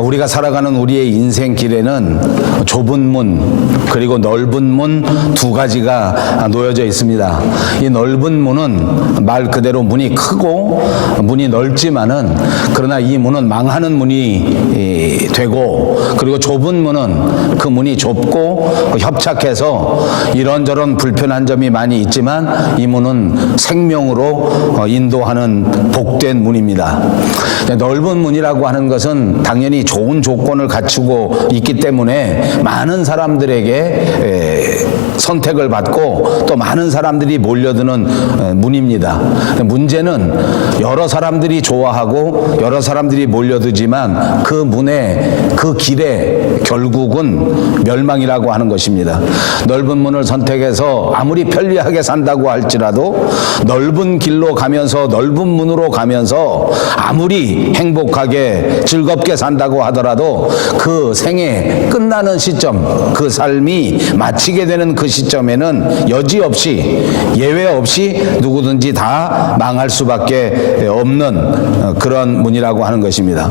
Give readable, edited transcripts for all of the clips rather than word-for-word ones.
우리가 살아가는 우리의 인생길에는 좁은 문 그리고 넓은 문 두 가지가 놓여져 있습니다. 이 넓은 문은 말 그대로 문이 크고 문이 넓지만은 그러나 이 문은 망하는 문이 되고, 그리고 좁은 문은 그 문이 좁고 협착해서 이런저런 불편한 점이 많이 있지만 이 문은 생명으로 인도하는 복된 문입니다. 넓은 문이라고 하는 것은 당연히 좋은 조건을 갖추고 있기 때문에 많은 사람들에게 선택을 받고 또 많은 사람들이 몰려드는 문입니다. 문제는 여러 사람들이 좋아하고 여러 사람들이 몰려들지만 그 문에, 그 길에 결국은 멸망이라고 하는 것입니다. 넓은 문을 선택해서 아무리 편리하게 산다고 할지라도 넓은 길로 가면서 넓은 문으로 가면서 아무리 행복하게 즐겁게 산다고 하더라도 그 생애 끝나는 시점, 그 삶이 마치게 되는 그 시점에는 여지없이 예외 없이 누구든지 다 망할 수밖에 없는 그런 문이라고 하는 것입니다.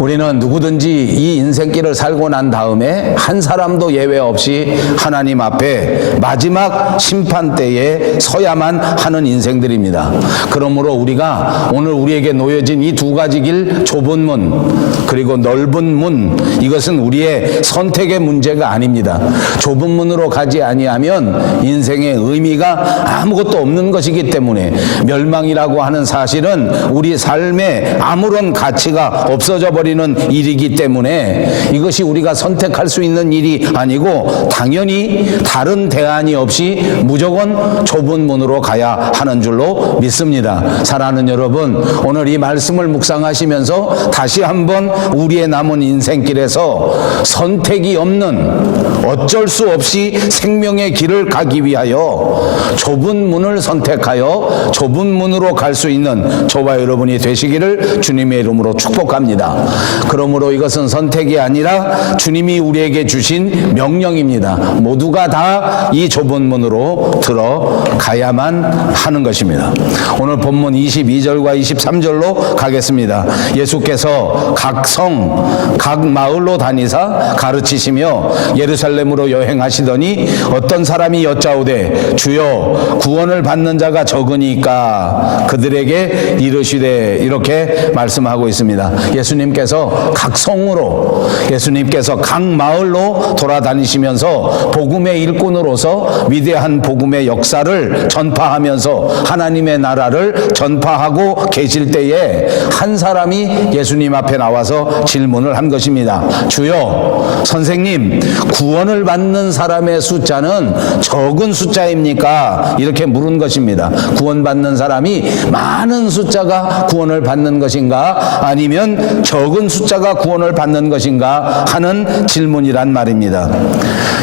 우리는 누구든지 이 인생길을 살고 난 다음에 한 사람도 예외 없이 하나님 앞에 마지막 심판 때에 서야만 하는 인생들입니다. 그러므로 우리가 오늘 우리에게 놓여진 이 두 가지 길, 좁은 문 그리고 넓은 문, 이것은 우리의 선택의 문제가 아닙니다. 좁은 문으로 가지 아니하면 인생의 의미가 아무것도 없는 것이기 때문에 멸망이라고 하는 사실은 우리 삶에 아무런 가치가 없어져 버리는 일이기 때문에 이것이 우리가 선택할 수 있는 일이 아니고 당연히 다른 대안이 없이 무조건 좁은 문으로 가야 하는 줄로 믿습니다. 사랑하는 여러분, 오늘 이 말씀을 묵상하시면서 다시 한번 우리의 남은 인생길에서 선택이 없는, 어쩔 수 없이 생명의 길을 가기 위하여 좁은 문을 선택하여 좁은 문으로 갈 수 있는 저와 여러분이 되시기를 주님의 이름으로 축복합니다. 그러므로 이것은 선택이 아니라 주님이 우리에게 주신 명령입니다. 모두가 다 이 좁은 문으로 들어가야만 하는 것입니다. 오늘 본문 22절과 23절로 가겠습니다. 예수께서 각 성, 각 마을로 다니사 가르치시며 예루살렘으로 여행하시더니 어떤 사람이 여짜오되 주여 구원을 받는 자가 적으니까 그들에게 이르시되, 이렇게 말씀하고 있습니다. 예수님께서 각 성으로, 예수님께서 각 마을로 돌아다니시면서 복음의 일꾼으로서 위대한 복음의 역사를 전파하면서 하나님의 나라를 전파하고 계실 때에 한 사람이 예수님 앞에 나와서 질문을 한 것입니다. 주여, 선생님, 구원을 받는 사람의 숫자는 적은 숫자입니까? 이렇게 물은 것입니다. 구원받는 사람이 많은 숫자가 구원을 받는 것인가 아니면 적은 숫자가 구원을 받는 것인가 하는 질문이란 말입니다.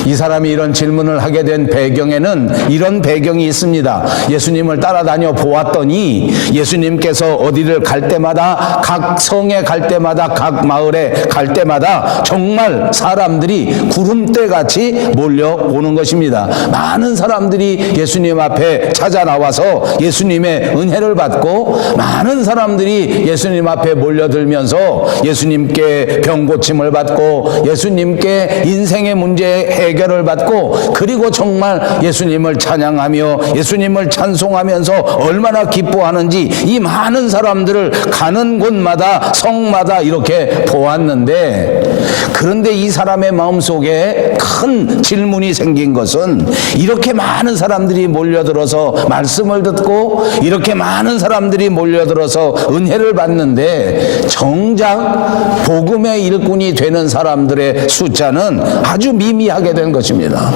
이 사람이 이런 질문을 하게 된 배경에는 이런 배경이 있습니다. 예수님을 따라다녀 보았더니 예수님께서 어디를 갈 때마다, 각 성에 갈 때마다, 각 마을에 갈 때마다 정말 사람들이 구름대같이 몰려오는 것입니다. 많은 사람들이 예수님 앞에 찾아 나와서 예수님의 은혜를 받고, 많은 사람들이 예수님 앞에 몰려들면서 예수님께 병 고침을 받고 예수님께 인생의 문제 해결을 받고, 그리고 정말 예수님을 찬양하며 예수님을 찬송하면서 얼마나 기뻐하는지 이 많은 사람들을 가는 곳마다 성마다 이렇게 보았는데, 그런데 이 사람의 마음속에 큰 질문이 생긴 것은, 이렇게 많은 사람들이 몰려들어서 말씀을 듣고 이렇게 많은 사람들이 몰려들어서 은혜를 받는데 정작 복음의 일꾼이 되는 사람들의 숫자는 아주 미미하게 된 것입니다.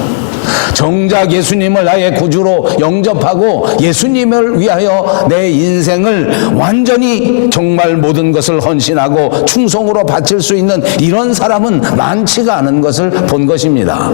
정작 예수님을 나의 구주로 영접하고 예수님을 위하여 내 인생을 완전히 정말 모든 것을 헌신하고 충성으로 바칠 수 있는 이런 사람은 많지가 않은 것을 본 것입니다.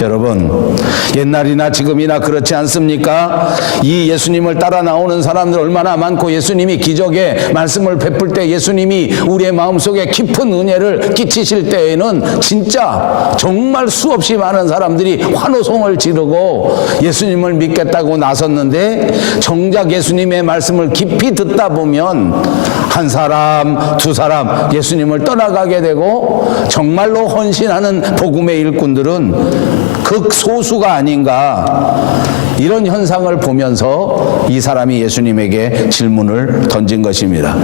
여러분, 옛날이나 지금이나 그렇지 않습니까? 이 예수님을 따라 나오는 사람들 얼마나 많고, 예수님이 기적의 말씀을 베풀 때 예수님이 우리의 마음속에 깊은 은혜를 끼치실 때에는 진짜 정말 수없이 많은 사람들이 환호성을 지르고 예수님을 믿겠다고 나섰는데, 정작 예수님의 말씀을 깊이 듣다 보면 한 사람, 두 사람 예수님을 떠나가게 되고 정말로 헌신하는 복음의 일꾼들은 극소수가 아닌가, 이런 현상을 보면서 이 사람이 예수님에게 질문을 던진 것입니다.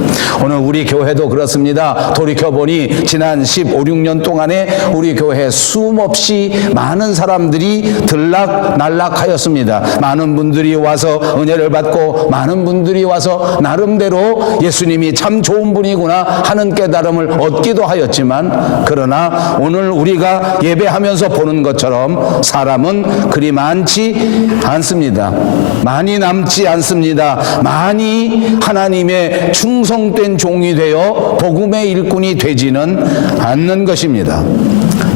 오늘 우리 교회도 그렇습니다. 돌이켜보니 지난 15, 16년 동안에 우리 교회에 수없이 많은 사람들이 들락날락하였습니다. 많은 분들이 와서 은혜를 받고 많은 분들이 와서 나름대로 예수님이 참 좋은 분이구나 하는 깨달음을 얻기도 하였지만, 그러나 오늘 우리가 예배하면서 보는 것처럼 사람은 그리 많지 않습니다. 많이 남지 않습니다. 많이 하나님의 충성된 종이 되어 복음의 일꾼이 되지는 않는 것입니다.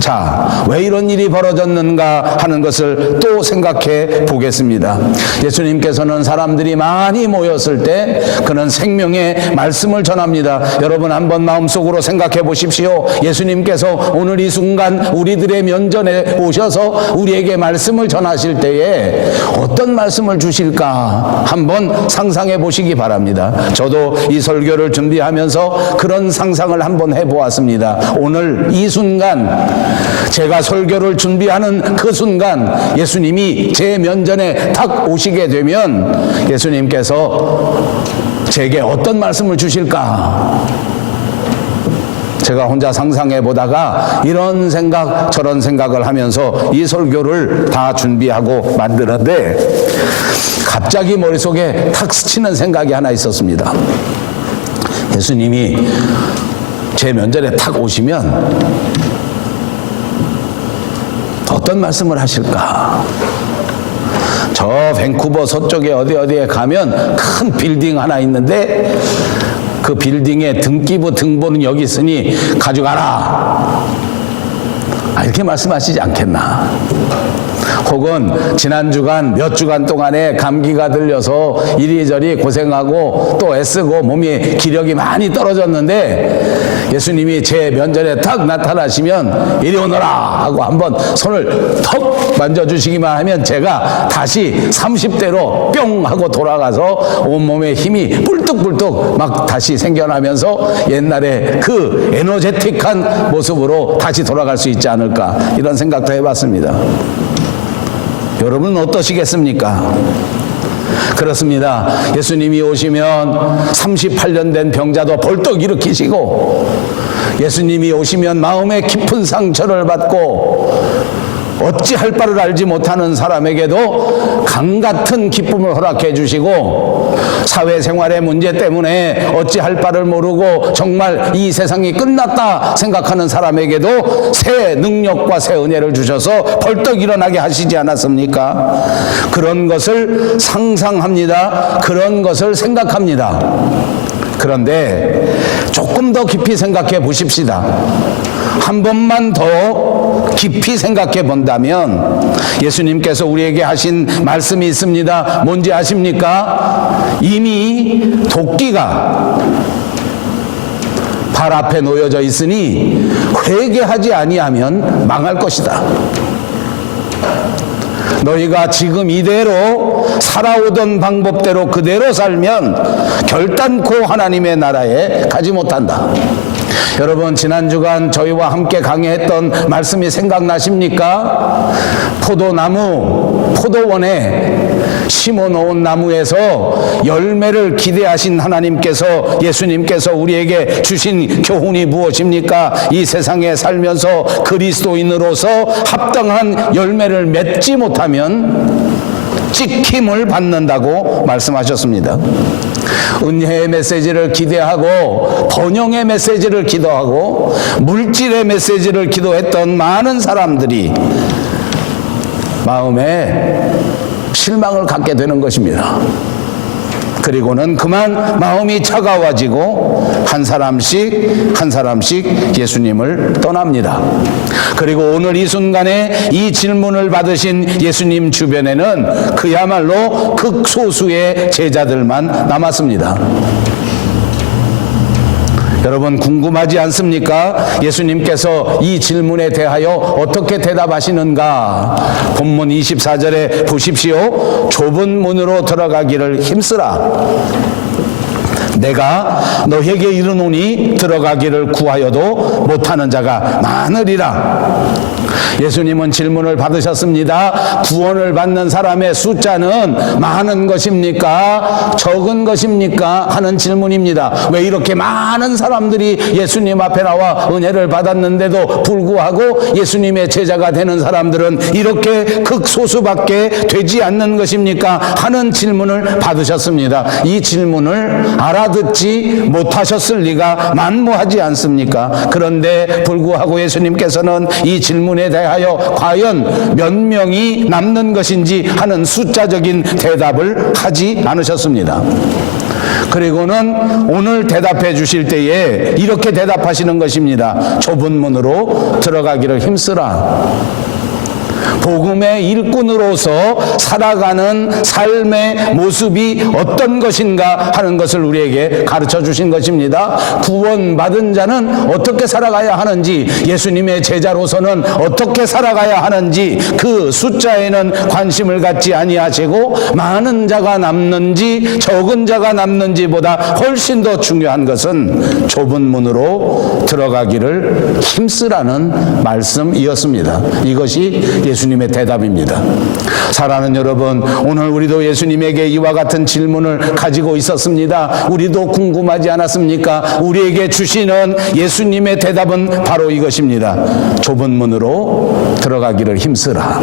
자, 왜 이런 일이 벌어졌는가 하는 것을 또 생각해 보겠습니다. 예수님께서는 사람들이 많이 모였을 때 그는 생명의 말씀을 전합니다. 여러분 한번 마음속으로 생각해 보십시오. 예수님께서 오늘 이 순간 우리들의 면전에 오셔서 우리에게 말씀을 전하실 때에 어떤 말씀을 주실까 한번 상상해 보시기 바랍니다. 저도 이 설교를 준비하면서 그런 상상을 한번 해보았습니다. 오늘 이 순간, 제가 설교를 준비하는 그 순간 예수님이 제 면전에 탁 오시게 되면 예수님께서 제게 어떤 말씀을 주실까? 제가 혼자 상상해 보다가 이런 생각 저런 생각을 하면서 이 설교를 다 준비하고 만드는데, 갑자기 머릿속에 탁 스치는 생각이 하나 있었습니다. 예수님이 제 면전에 탁 오시면 어떤 말씀을 하실까? 저 밴쿠버 서쪽에 어디에 가면 큰 빌딩 하나 있는데 그 빌딩의 등기부 등본은 여기 있으니 가져가라, 이렇게 말씀하시지 않겠나? 혹은 지난 주간 몇 주간 동안에 감기가 들려서 이리저리 고생하고 또 애쓰고 몸이 기력이 많이 떨어졌는데 예수님이 제 면전에 탁 나타나시면 이리 오너라 하고 한번 손을 턱 만져주시기만 하면 제가 다시 30대로 뿅 하고 돌아가서 온몸에 힘이 뿔뚝뿔뚝 막 다시 생겨나면서 옛날에 그 에너제틱한 모습으로 다시 돌아갈 수 있지 않을까, 이런 생각도 해봤습니다. 여러분은 어떠시겠습니까? 그렇습니다. 예수님이 오시면 38년 된 병자도 벌떡 일으키시고, 예수님이 오시면 마음의 깊은 상처를 받고 어찌할 바를 알지 못하는 사람에게도 강같은 기쁨을 허락해 주시고, 사회생활의 문제 때문에 어찌할 바를 모르고 정말 이 세상이 끝났다 생각하는 사람에게도 새 능력과 새 은혜를 주셔서 벌떡 일어나게 하시지 않았습니까? 그런 것을 상상합니다. 그런 것을 생각합니다. 그런데 조금 더 깊이 생각해 보십시다. 한 번만 더 깊이 생각해 본다면 예수님께서 우리에게 하신 말씀이 있습니다. 뭔지 아십니까? 이미 도끼가 발 앞에 놓여져 있으니 회개하지 아니하면 망할 것이다. 너희가 지금 이대로 살아오던 방법대로 그대로 살면 결단코 하나님의 나라에 가지 못한다. 여러분, 지난 주간 저희와 함께 강의했던 말씀이 생각나십니까? 포도나무, 포도원에 심어놓은 나무에서 열매를 기대하신 하나님께서, 예수님께서 우리에게 주신 교훈이 무엇입니까? 이 세상에 살면서 그리스도인으로서 합당한 열매를 맺지 못하면 찍힘을 받는다고 말씀하셨습니다. 은혜의 메시지를 기대하고 번영의 메시지를 기도하고 물질의 메시지를 기도했던 많은 사람들이 마음에 실망을 갖게 되는 것입니다. 그리고는 그만 마음이 차가워지고 한 사람씩 예수님을 떠납니다. 그리고 오늘 이 순간에 이 질문을 받으신 예수님 주변에는 그야말로 극소수의 제자들만 남았습니다. 여러분, 궁금하지 않습니까? 예수님께서 이 질문에 대하여 어떻게 대답하시는가? 본문 24절에 보십시오. 좁은 문으로 들어가기를 힘쓰라. 내가 너에게 이르노니 들어가기를 구하여도 못하는 자가 많으리라. 예수님은 질문을 받으셨습니다. 구원을 받는 사람의 숫자는 많은 것입니까? 적은 것입니까? 하는 질문입니다. 왜 이렇게 많은 사람들이 예수님 앞에 나와 은혜를 받았는데도 불구하고 예수님의 제자가 되는 사람들은 이렇게 극소수밖에 되지 않는 것입니까? 하는 질문을 받으셨습니다. 이 질문을 알아듣지 못하셨을 리가 만무하지 않습니까? 그런데 불구하고 예수님께서는 이 질문에 대하여 과연 몇 명이 남는 것인지 하는 숫자적인 대답을 하지 않으셨습니다. 그리고는 오늘 대답해 주실 때에 이렇게 대답하시는 것입니다. 좁은 문으로 들어가기를 힘쓰라. 복음의 일꾼으로서 살아가는 삶의 모습이 어떤 것인가 하는 것을 우리에게 가르쳐 주신 것입니다. 구원받은 자는 어떻게 살아가야 하는지, 예수님의 제자로서는 어떻게 살아가야 하는지 그 숫자에는 관심을 갖지 아니하시고 많은 자가 남는지 적은 자가 남는지보다 훨씬 더 중요한 것은 좁은 문으로 들어가기를 힘쓰라는 말씀이었습니다. 이것이 예수님의 대답입니다. 사랑하는 여러분, 오늘 우리도 예수님에게 이와 같은 질문을 가지고 있었습니다. 우리도 궁금하지 않았습니까? 우리에게 주시는 예수님의 대답은 바로 이것입니다. 좁은 문으로 들어가기를 힘쓰라.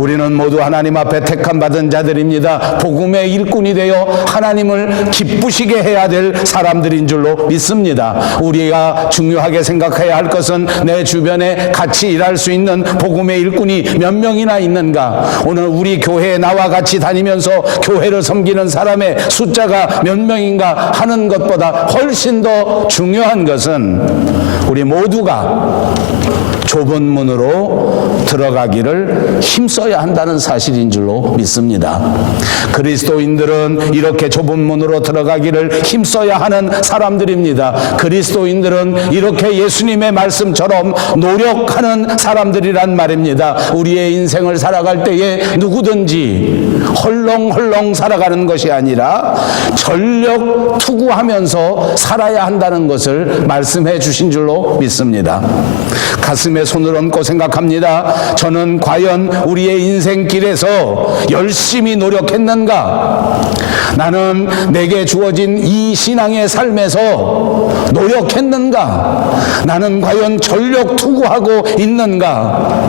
우리는 모두 하나님 앞에 택함 받은 자들입니다. 복음의 일꾼이 되어 하나님을 기쁘시게 해야 될 사람들인 줄로 믿습니다. 우리가 중요하게 생각해야 할 것은 내 주변에 같이 일할 수 있는 복음의 일꾼이 몇 명이나 있는가? 오늘 우리 교회에 나와 같이 다니면서 교회를 섬기는 사람의 숫자가 몇 명인가 하는 것보다 훨씬 더 중요한 것은 우리 모두가 좁은 문으로 들어가기를 힘써야 한다는 사실인 줄로 믿습니다. 그리스도인들은 이렇게 좁은 문으로 들어가기를 힘써야 하는 사람들입니다. 그리스도인들은 이렇게 예수님의 말씀처럼 노력하는 사람들이란 말입니다. 우리의 인생을 살아갈 때에 누구든지 헐렁헐렁 살아가는 것이 아니라 전력 투구하면서 살아야 한다는 것을 말씀해 주신 줄로 믿습니다. 가슴에 손을 얹고 생각합니다. 저는 과연 우리의 인생길에서 열심히 노력했는가? 나는 내게 주어진 이 신앙의 삶에서 노력했는가? 나는 과연 전력 투구하고 있는가?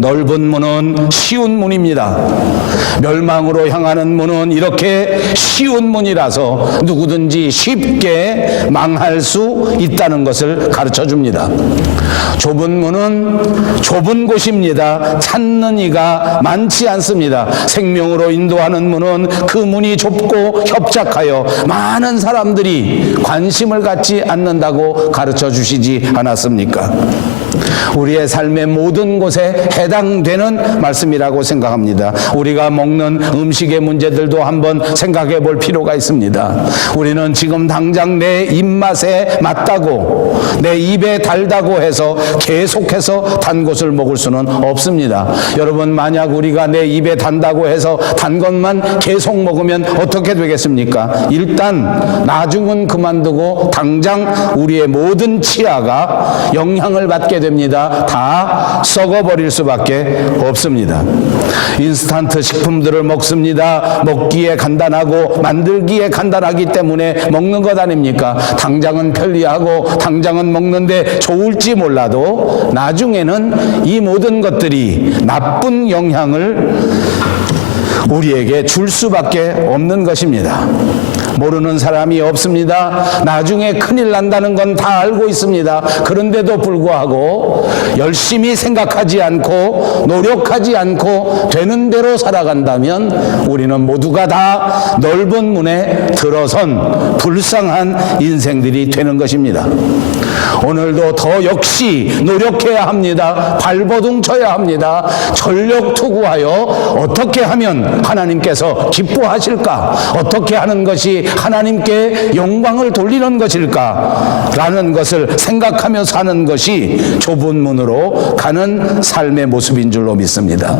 넓은 문은 쉬운 문입니다. 멸망으로 향하는 문은 이렇게 쉬운 문이라서 누구든지 쉽게 망할 수 있다는 것을 가르쳐 줍니다. 좁은 문은 좁은 곳입니다. 찾는 이가 많지 않습니다. 생명으로 인도하는 문은 그 문이 좁고 협착하여 많은 사람들이 관심을 갖지 않는다고 가르쳐 주시지 않았습니까? 우리의 삶의 모든 곳에 해당되는 말씀이라고 생각합니다. 우리가 먹는 음식의 문제들도 한번 생각해 볼 필요가 있습니다. 우리는 지금 당장 내 입맛에 맞다고, 내 입에 달다고 해서 계속해서 단 것을 먹을 수는 없습니다. 여러분, 만약 우리가 내 입에 단다고 해서 단 것만 계속 먹으면 어떻게 되겠습니까? 일단 나중은 그만두고 당장 우리의 모든 치아가 영향을 받게 됩니다. 다 썩어버릴 수밖에 없습니다. 인스턴트 식품들을 먹습니다. 먹기에 간단하고 만들기에 간단하기 때문에 먹는 것 아닙니까? 당장은 편리하고 당장은 먹는데 좋을지 몰라도 나중에는 이 모든 것들이 나쁜 영향을 우리에게 줄 수밖에 없는 것입니다. 모르는 사람이 없습니다. 나중에 큰일 난다는 건 다 알고 있습니다. 그런데도 불구하고 열심히 생각하지 않고 노력하지 않고 되는 대로 살아간다면 우리는 모두가 다 넓은 문에 들어선 불쌍한 인생들이 되는 것입니다. 오늘도 더 역시 노력해야 합니다. 발버둥 쳐야 합니다. 전력 투구하여 어떻게 하면 하나님께서 기뻐하실까? 어떻게 하는 것이 하나님께 영광을 돌리는 것일까라는 것을 생각하며 사는 것이 좁은 문으로 가는 삶의 모습인 줄로 믿습니다.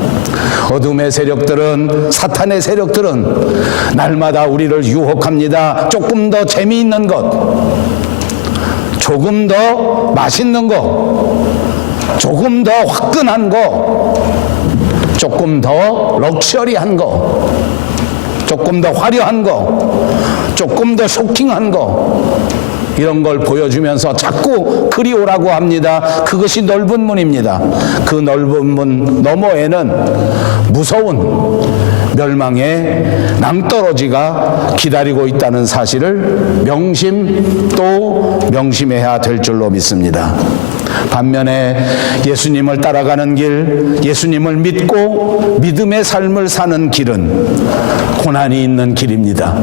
어둠의 세력들은, 사탄의 세력들은 날마다 우리를 유혹합니다. 조금 더 재미있는 것, 조금 더 맛있는 거, 조금 더 화끈한 거, 조금 더 럭셔리한 거, 조금 더 화려한 거, 조금 더 쇼킹한 거, 이런 걸 보여주면서 자꾸 그리오라고 합니다. 그것이 넓은 문입니다. 그 넓은 문 너머에는 무서운 멸망의 낭떠러지가 기다리고 있다는 사실을 명심해야 될 줄로 믿습니다. 반면에 예수님을 따라가는 길, 예수님을 믿고 믿음의 삶을 사는 길은 고난이 있는 길입니다.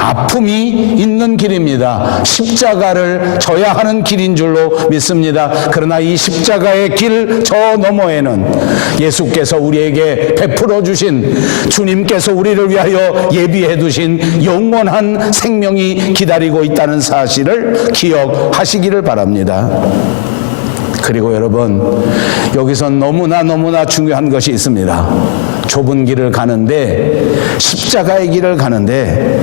아픔이 있는 길입니다. 십자가를 져야 하는 길인 줄로 믿습니다. 그러나 이 십자가의 길 저 너머에는 예수께서 우리에게 베풀어 주신, 주님께서 우리를 위하여 예비해 두신 영원한 생명이 기다리고 있다는 사실을 기억하시기를 바랍니다. 그리고 여러분, 여기서 너무나 중요한 것이 있습니다. 좁은 길을 가는데, 십자가의 길을 가는데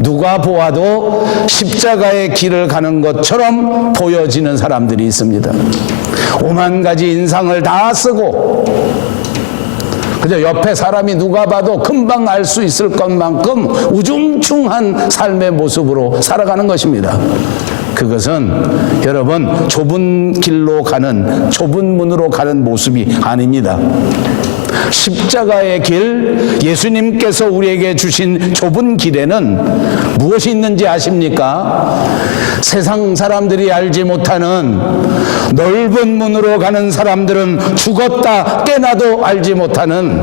누가 보아도 십자가의 길을 가는 것처럼 보여지는 사람들이 있습니다. 오만 가지 인상을 다 쓰고 그저 옆에 사람이 누가 봐도 금방 알 수 있을 것만큼 우중충한 삶의 모습으로 살아가는 것입니다. 그것은 여러분 좁은 길로 가는, 좁은 문으로 가는 모습이 아닙니다. 십자가의 길, 예수님께서 우리에게 주신 좁은 길에는 무엇이 있는지 아십니까? 세상 사람들이 알지 못하는, 넓은 문으로 가는 사람들은 죽었다 깨나도 알지 못하는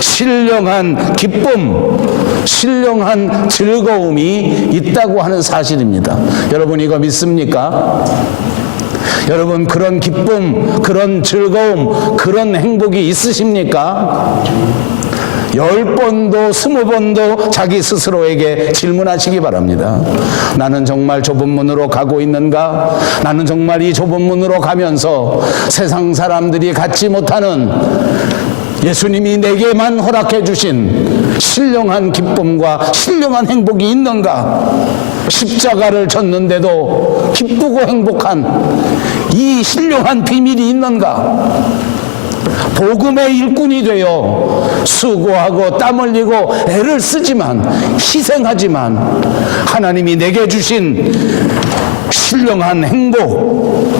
신령한 기쁨, 신령한 즐거움이 있다고 하는 사실입니다. 여러분 이거 믿습니까? 여러분 그런 기쁨, 그런 즐거움, 그런 행복이 있으십니까? 10번도 20번도 자기 스스로에게 질문하시기 바랍니다. 나는 정말 좁은 문으로 가고 있는가? 나는 정말 이 좁은 문으로 가면서 세상 사람들이 갖지 못하는, 예수님이 내게만 허락해 주신 신령한 기쁨과 신령한 행복이 있는가? 십자가를 졌는데도 기쁘고 행복한 이 신령한 비밀이 있는가? 복음의 일꾼이 되어 수고하고 땀 흘리고 애를 쓰지만, 희생하지만 하나님이 내게 주신 신령한 행복,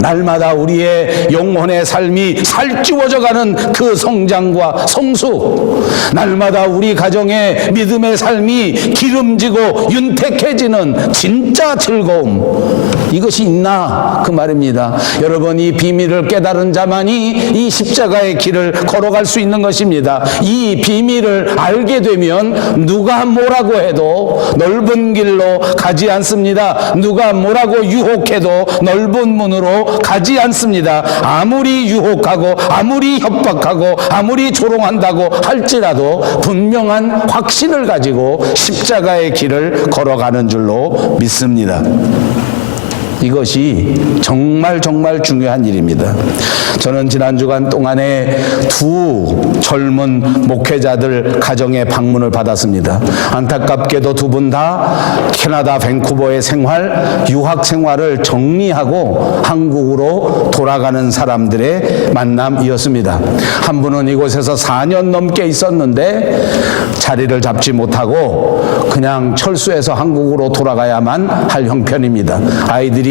날마다 우리의 영혼의 삶이 살찌워져가는 그 성장과 성숙, 날마다 우리 가정의 믿음의 삶이 기름지고 윤택해지는 진짜 즐거움, 이것이 있나 그 말입니다. 여러분 이 비밀을 깨달은 자만이 이 십자가의 길을 걸어갈 수 있는 것입니다. 이 비밀을 알게 되면 누가 뭐라고 해도 넓은 길로 가지 않습니다. 누가 뭐라고 유혹해도 넓은 문으로 가지 않습니다. 아무리 유혹하고 아무리 협박하고 아무리 조롱한다고 할지라도 분명한 확신을 가지고 십자가의 길을 걸어가는 줄로 믿습니다. 이것이 정말 중요한 일입니다. 저는 지난 주간 동안에 두 젊은 목회자들 가정에 방문을 받았습니다. 안타깝게도 두 분 다 캐나다 밴쿠버의 생활, 유학 생활을 정리하고 한국으로 돌아가는 사람들의 만남이었습니다. 한 분은 이곳에서 4년 넘게 있었는데 자리를 잡지 못하고 그냥 철수해서 한국으로 돌아가야만 할 형편입니다. 아이들이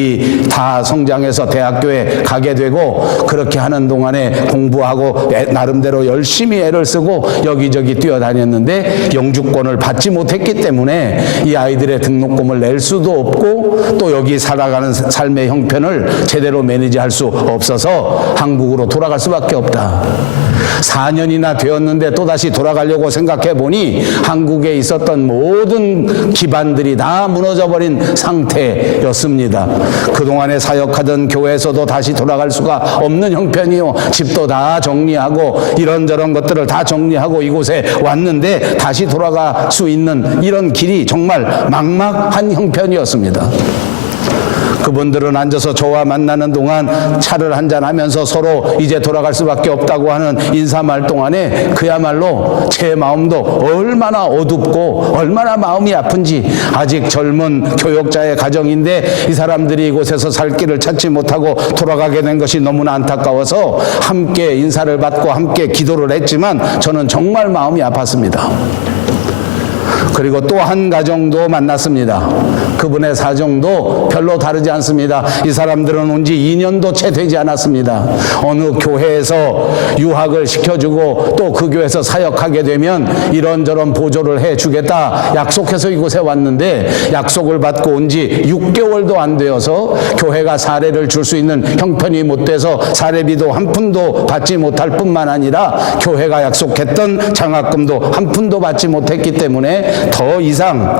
다 성장해서 대학교에 가게 되고, 그렇게 하는 동안에 공부하고 나름대로 열심히 애를 쓰고 여기저기 뛰어다녔는데 영주권을 받지 못했기 때문에 이 아이들의 등록금을 낼 수도 없고 또 여기 살아가는 삶의 형편을 제대로 매니지할 수 없어서 한국으로 돌아갈 수밖에 없다. 4년이나 되었는데 또다시 돌아가려고 생각해 보니 한국에 있었던 모든 기반들이 다 무너져버린 상태였습니다. 그동안에 사역하던 교회에서도 다시 돌아갈 수가 없는 형편이요. 집도 다 정리하고 이런저런 것들을 다 정리하고 이곳에 왔는데 다시 돌아갈 수 있는 이런 길이 정말 막막한 형편이었습니다. 그분들은 앉아서 저와 만나는 동안 차를 한잔하면서 서로 이제 돌아갈 수밖에 없다고 하는 인사말 동안에 그야말로 제 마음도 얼마나 어둡고 얼마나 마음이 아픈지, 아직 젊은 교역자의 가정인데 이 사람들이 이곳에서 살 길을 찾지 못하고 돌아가게 된 것이 너무나 안타까워서 함께 인사를 받고 함께 기도를 했지만 저는 정말 마음이 아팠습니다. 그리고 또 한 가정도 만났습니다. 그분의 사정도 별로 다르지 않습니다. 이 사람들은 온 지 2년도 채 되지 않았습니다. 어느 교회에서 유학을 시켜주고 또 그 교회에서 사역하게 되면 이런저런 보조를 해주겠다 약속해서 이곳에 왔는데, 약속을 받고 온 지 6개월도 안 되어서 교회가 사례를 줄 수 있는 형편이 못 돼서 사례비도 한 푼도 받지 못할 뿐만 아니라 교회가 약속했던 장학금도 한 푼도 받지 못했기 때문에 더 이상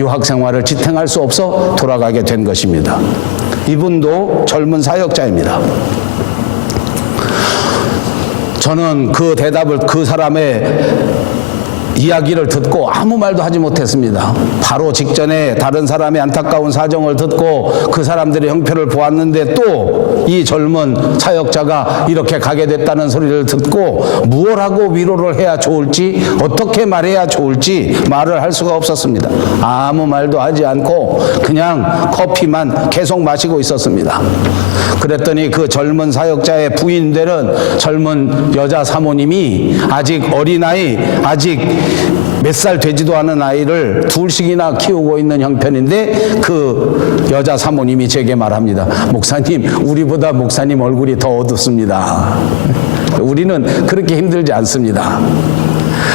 유학 생활을 지탱할 수 없어 돌아가게 된 것입니다. 이분도 젊은 사역자입니다. 저는 그 대답을, 그 사람의 이야기를 듣고 아무 말도 하지 못했습니다. 바로 직전에 다른 사람의 안타까운 사정을 듣고 그 사람들의 형편을 보았는데 또 이 젊은 사역자가 이렇게 가게 됐다는 소리를 듣고 무엇 하고 위로를 해야 좋을지, 어떻게 말해야 좋을지 말을 할 수가 없었습니다. 아무 말도 하지 않고 그냥 커피만 계속 마시고 있었습니다. 그랬더니 그 젊은 사역자의 부인되는 젊은 여자 사모님이 아직 어린아이, 아직 몇 살 되지도 않은 아이를 둘씩이나 키우고 있는 형편인데 그 여자 사모님이 제게 말합니다. 목사님, 우리보다 목사님 얼굴이 더 어둡습니다. 우리는 그렇게 힘들지 않습니다.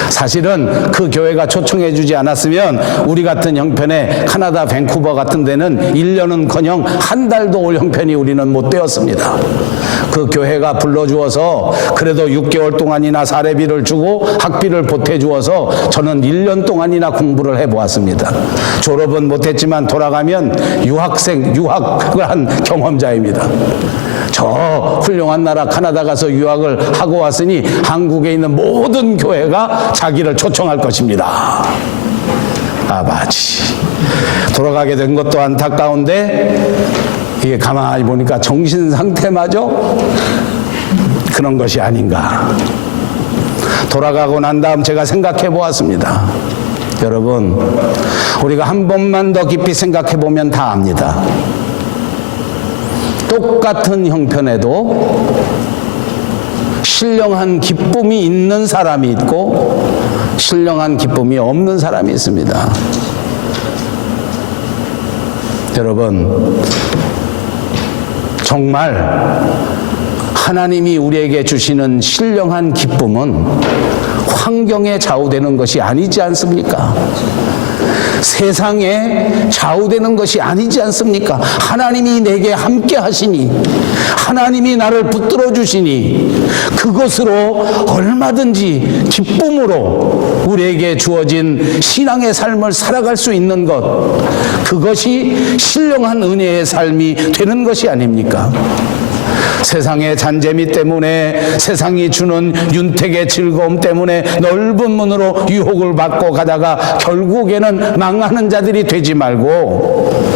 사실은 그 교회가 초청해 주지 않았으면 우리 같은 형편에 카나다 밴쿠버 같은 데는 1년은커녕 한 달도 올 형편이 우리는 못 되었습니다. 그 교회가 불러주어서 그래도 6개월 동안이나 사례비를 주고 학비를 보태주어서 저는 1년 동안이나 공부를 해보았습니다. 졸업은 못했지만 돌아가면 유학을 한 경험자입니다. 저 훌륭한 나라 카나다 가서 유학을 하고 왔으니 한국에 있는 모든 교회가 자기를 초청할 것입니다. 아바지. 돌아가게 된 것도 안타까운데 이게 가만히 보니까 정신 상태마저 그런 것이 아닌가. 돌아가고 난 다음 제가 생각해 보았습니다. 여러분, 우리가 한 번만 더 깊이 생각해 보면 다 압니다. 똑같은 형편에도 신령한 기쁨이 있는 사람이 있고 신령한 기쁨이 없는 사람이 있습니다. 여러분, 정말 하나님이 우리에게 주시는 신령한 기쁨은 환경에 좌우되는 것이 아니지 않습니까? 세상에 좌우되는 것이 아니지 않습니까? 하나님이 내게 함께 하시니, 하나님이 나를 붙들어 주시니 그것으로 얼마든지 기쁨으로 우리에게 주어진 신앙의 삶을 살아갈 수 있는 것, 그것이 신령한 은혜의 삶이 되는 것이 아닙니까? 세상의 잔재미 때문에, 세상이 주는 윤택의 즐거움 때문에 넓은 문으로 유혹을 받고 가다가 결국에는 망하는 자들이 되지 말고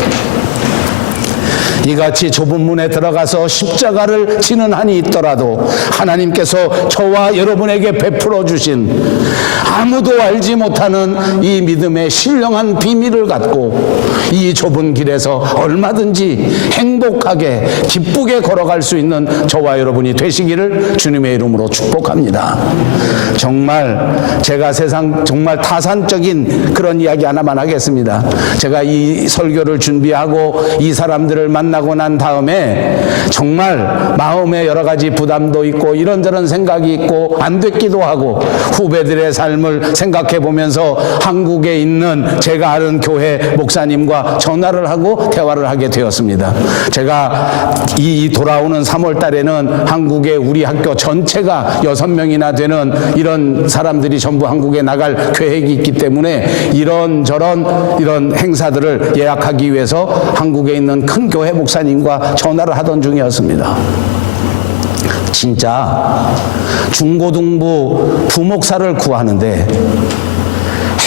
이같이 좁은 문에 들어가서 십자가를 지는 한이 있더라도 하나님께서 저와 여러분에게 베풀어 주신 아무도 알지 못하는 이 믿음의 신령한 비밀을 갖고 이 좁은 길에서 얼마든지 행복하게 기쁘게 걸어갈 수 있는 저와 여러분이 되시기를 주님의 이름으로 축복합니다. 정말 제가 세상 정말 타산적인 그런 이야기 하나만 하겠습니다. 제가 이 설교를 준비하고 이 사람들을 만나고 난 다음에 정말 마음에 여러 가지 부담도 있고 이런저런 생각이 있고 안 됐기도 하고 후배들의 삶을 생각해 보면서 한국에 있는 제가 아는 교회 목사님과 전화를 하고 대화를 하게 되었습니다. 제가 이 돌아오는 3월 달에는 한국에 우리 학교 전체가 6명이나 되는 이런 사람들이 전부 한국에 나갈 계획이 있기 때문에 이런 행사들을 예약하기 위해서 한국에 있는 큰 교회 목사님 목사님과 전화를 하던 중이었습니다. 진짜 중고등부 부목사를 구하는데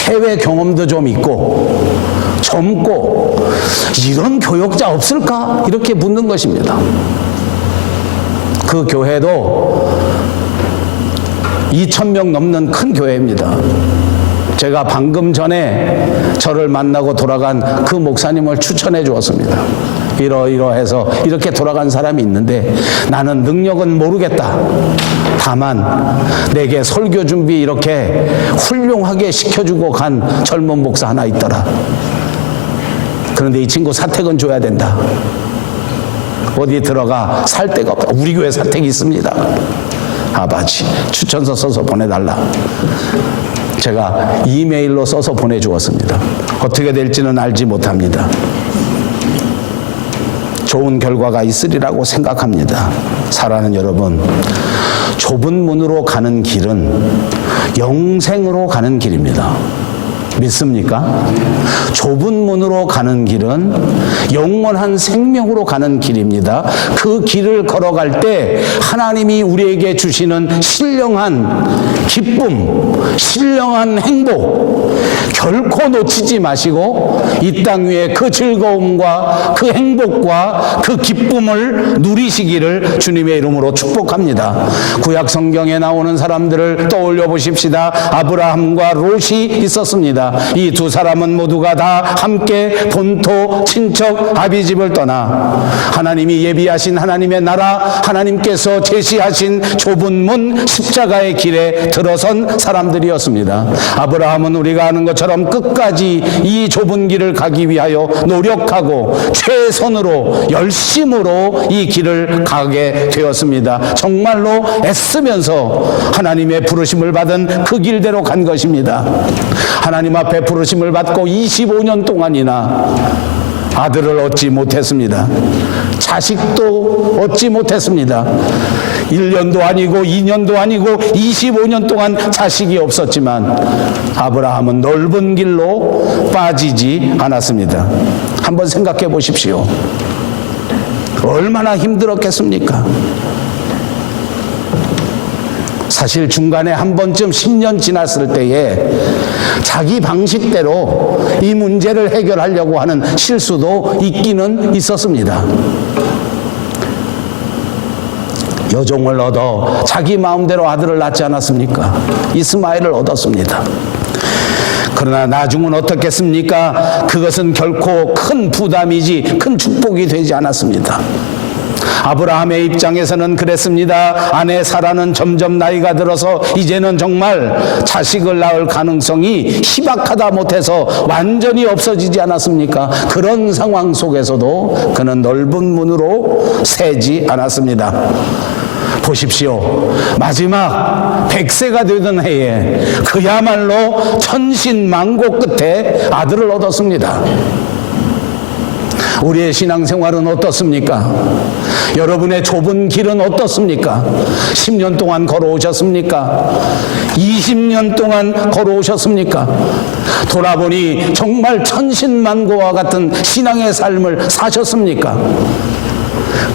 해외 경험도 좀 있고 젊고 이런 교역자 없을까? 이렇게 묻는 것입니다. 그 교회도 2,000명 넘는 큰 교회입니다. 제가 방금 전에 저를 만나고 돌아간 그 목사님을 추천해 주었습니다. 이러해서 이렇게 돌아간 사람이 있는데 나는 능력은 모르겠다. 다만 내게 설교 준비 이렇게 훌륭하게 시켜주고 간 젊은 목사 하나 있더라. 그런데 이 친구 사택은 줘야 된다. 어디 들어가 살 데가 없다. 우리 교회 사택이 있습니다. 아버지 추천서 써서 보내달라. 제가 이메일로 써서 보내주었습니다. 어떻게 될지는 알지 못합니다. 좋은 결과가 있으리라고 생각합니다. 사랑하는 여러분, 좁은 문으로 가는 길은 영생으로 가는 길입니다. 믿습니까? 좁은 문으로 가는 길은 영원한 생명으로 가는 길입니다. 그 길을 걸어갈 때 하나님이 우리에게 주시는 신령한 기쁨, 신령한 행복 결코 놓치지 마시고 이 땅 위에 그 즐거움과 그 행복과 그 기쁨을 누리시기를 주님의 이름으로 축복합니다. 구약 성경에 나오는 사람들을 떠올려 보십시다. 아브라함과 롯이 있었습니다. 이 두 사람은 모두가 다 함께 본토, 친척, 아비집을 떠나 하나님이 예비하신 하나님의 나라, 하나님께서 제시하신 좁은 문 십자가의 길에 들어선 사람들이었습니다. 아브라함은 우리가 아는 것처럼 끝까지 이 좁은 길을 가기 위하여 노력하고 최선으로 열심으로 이 길을 가게 되었습니다. 정말로 애쓰면서 하나님의 부르심을 받은 그 길대로 간 것입니다. 하나님 앞에 부르심을 받고 25년 동안이나 아들을 얻지 못했습니다. 자식도 얻지 못했습니다. 1년도 아니고 2년도 아니고 25년 동안 자식이 없었지만 아브라함은 넓은 길로 빠지지 않았습니다. 한번 생각해 보십시오. 얼마나 힘들었겠습니까? 사실 중간에 한 번쯤 10년 지났을 때에 자기 방식대로 이 문제를 해결하려고 하는 실수도 있기는 있었습니다. 여종을 얻어 자기 마음대로 아들을 낳지 않았습니까? 이스마엘을 얻었습니다. 그러나 나중은 어떻겠습니까? 그것은 결코 큰 부담이지 큰 축복이 되지 않았습니다. 아브라함의 입장에서는 그랬습니다. 아내 사라는 점점 나이가 들어서 이제는 정말 자식을 낳을 가능성이 희박하다 못해서 완전히 없어지지 않았습니까? 그런 상황 속에서도 그는 넓은 문으로 새지 않았습니다. 보십시오. 마지막 100세가 되던 해에 그야말로 천신만고 끝에 아들을 얻었습니다. 우리의 신앙생활은 어떻습니까? 여러분의 좁은 길은 어떻습니까? 10년 동안 걸어오셨습니까? 20년 동안 걸어오셨습니까? 돌아보니 정말 천신만고와 같은 신앙의 삶을 사셨습니까?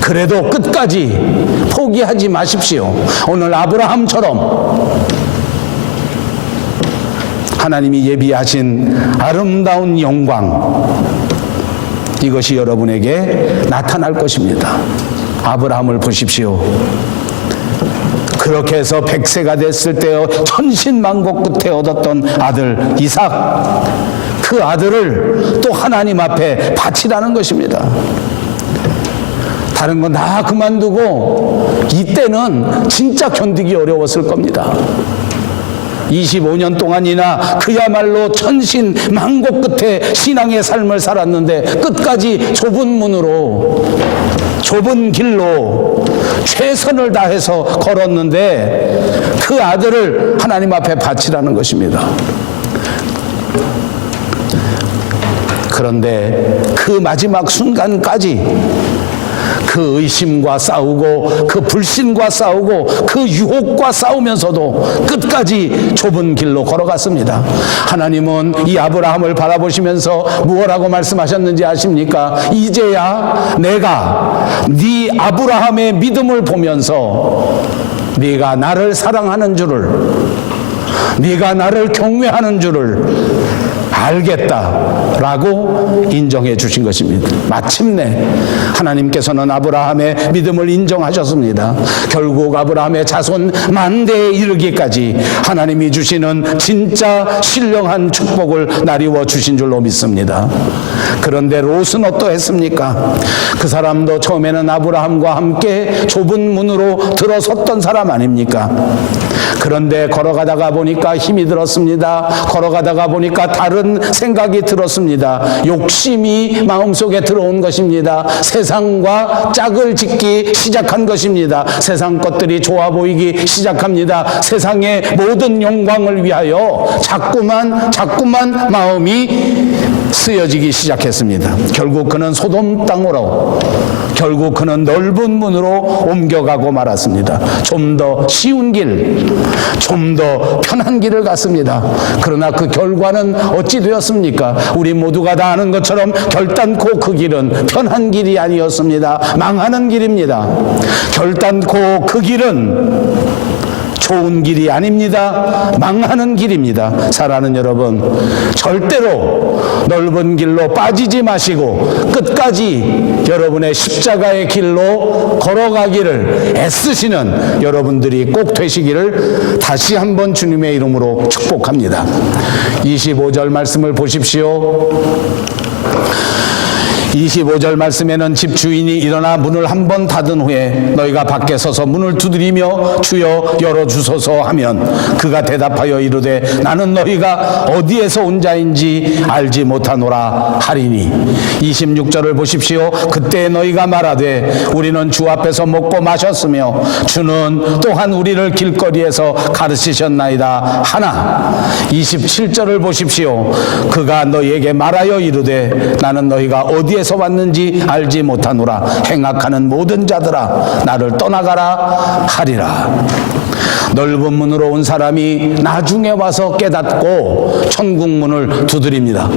그래도 끝까지 포기하지 마십시오. 오늘 아브라함처럼 하나님이 예비하신 아름다운 영광, 이것이 여러분에게 나타날 것입니다. 아브라함을 보십시오. 그렇게 해서 100세가 됐을 때 천신만고 끝에 얻었던 아들 이삭, 그 아들을 또 하나님 앞에 바치라는 것입니다. 다른 건 다 그만두고 이때는 진짜 견디기 어려웠을 겁니다. 25년 동안이나 그야말로 천신만고 끝에 신앙의 삶을 살았는데 끝까지 좁은 문으로, 좁은 길로 최선을 다해서 걸었는데 그 아들을 하나님 앞에 바치라는 것입니다. 그런데 그 마지막 순간까지 그 의심과 싸우고 그 불신과 싸우고 그 유혹과 싸우면서도 끝까지 좁은 길로 걸어갔습니다. 하나님은 이 아브라함을 바라보시면서 무엇라고 말씀하셨는지 아십니까? 이제야 내가 네 아브라함의 믿음을 보면서 네가 나를 사랑하는 줄을, 네가 나를 경외하는 줄을 알겠다라고 인정해 주신 것입니다. 마침내 하나님께서는 아브라함의 믿음을 인정하셨습니다. 결국 아브라함의 자손 만대에 이르기까지 하나님이 주시는 진짜 신령한 축복을 나리워 주신 줄로 믿습니다. 그런데 롯은 어떠했습니까? 그 사람도 처음에는 아브라함과 함께 좁은 문으로 들어섰던 사람 아닙니까? 그런데 걸어가다가 보니까 힘이 들었습니다. 걸어가다가 보니까 다른 생각이 들었습니다. 욕심이 마음속에 들어온 것입니다. 세상과 짝을 짓기 시작한 것입니다. 세상 것들이 좋아 보이기 시작합니다. 세상의 모든 영광을 위하여 자꾸만 마음이 쓰여지기 시작했습니다. 결국 그는 소돔 땅으로, 결국 그는 넓은 문으로 옮겨가고 말았습니다. 좀 더 쉬운 길, 좀 더 편한 길을 갔습니다. 그러나 그 결과는 어찌 되었습니까? 우리 모두가 다 아는 것처럼 결단코 그 길은 편한 길이 아니었습니다. 망하는 길입니다. 결단코 그 길은 좋은 길이 아닙니다. 망하는 길입니다. 사랑하는 여러분, 절대로 넓은 길로 빠지지 마시고 끝까지 여러분의 십자가의 길로 걸어가기를 애쓰시는 여러분들이 꼭 되시기를 다시 한번 주님의 이름으로 축복합니다. 25절 말씀을 보십시오. 25절 말씀에는 집 주인이 일어나 문을 한 번 닫은 후에 너희가 밖에 서서 문을 두드리며 주여 열어주소서 하면 그가 대답하여 이르되 나는 너희가 어디에서 온 자인지 알지 못하노라 하리니. 26절을 보십시오. 그때 너희가 말하되 우리는 주 앞에서 먹고 마셨으며 주는 또한 우리를 길거리에서 가르치셨나이다 하나. 27절을 보십시오. 그가 너희에게 말하여 이르되 나는 너희가 어디에서 왔는지 알지 못하노라. 행악하는 모든 자들아 나를 떠나가라 하리라. 넓은 문으로 온 사람이 나중에 와서 깨닫고 천국 문을 두드립니다.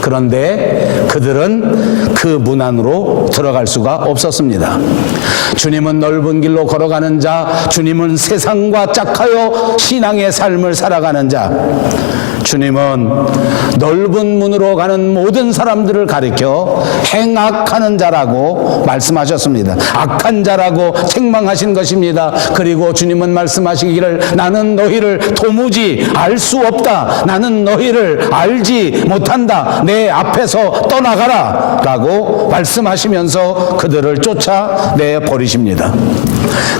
그런데 그들은 그 문 안으로 들어갈 수가 없었습니다. 주님은 넓은 길로 걸어가는 자, 주님은 세상과 짝하여 신앙의 삶을 살아가는 자, 주님은 넓은 문으로 가는 모든 사람들을 가리켜 행악하는 자라고 말씀하셨습니다. 악한 자라고 책망하신 것입니다. 그리고 주님은 말씀하시기를 나는 너희를 도무지 알 수 없다. 나는 너희를 알지 못한다. 내 앞에서 떠나가라 라고 말씀하시면서 그들을 쫓아내버리십니다.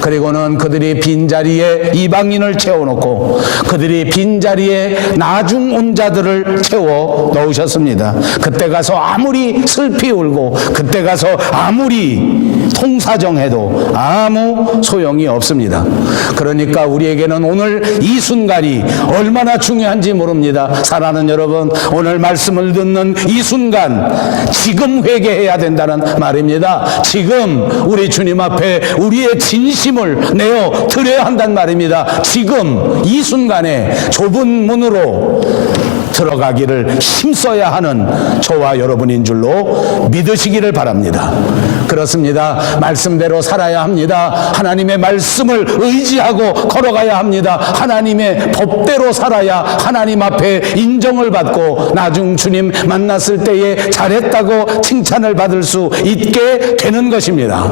그리고는 그들이 빈자리에 이방인을 채워놓고 그들이 빈자리에 나중 온 자들을 채워 넣으셨습니다. 그때 가서 아무리 슬피 울고 그때 가서 아무리 통사정해도 아무 소용이 없습니다. 그러니까 우리에게는 오늘 이 순간이 얼마나 중요한지 모릅니다. 사랑하는 여러분, 오늘 말씀을 듣는 이 순간 지금 회개해야 된다는 말입니다. 지금 우리 주님 앞에 우리의 진심을 내어 드려야 한다는 말입니다. 지금 이 순간에 좁은 문으로 들어가기를 힘써야 하는 저와 여러분인 줄로 믿으시기를 바랍니다. 그렇습니다. 말씀대로 살아야 합니다. 하나님의 말씀을 의지하고 걸어가야 합니다. 하나님의 법대로 살아야 하나님 앞에 인정을 받고 나중 주님 만났을 때에 잘했다고 칭찬을 받을 수 있게 되는 것입니다.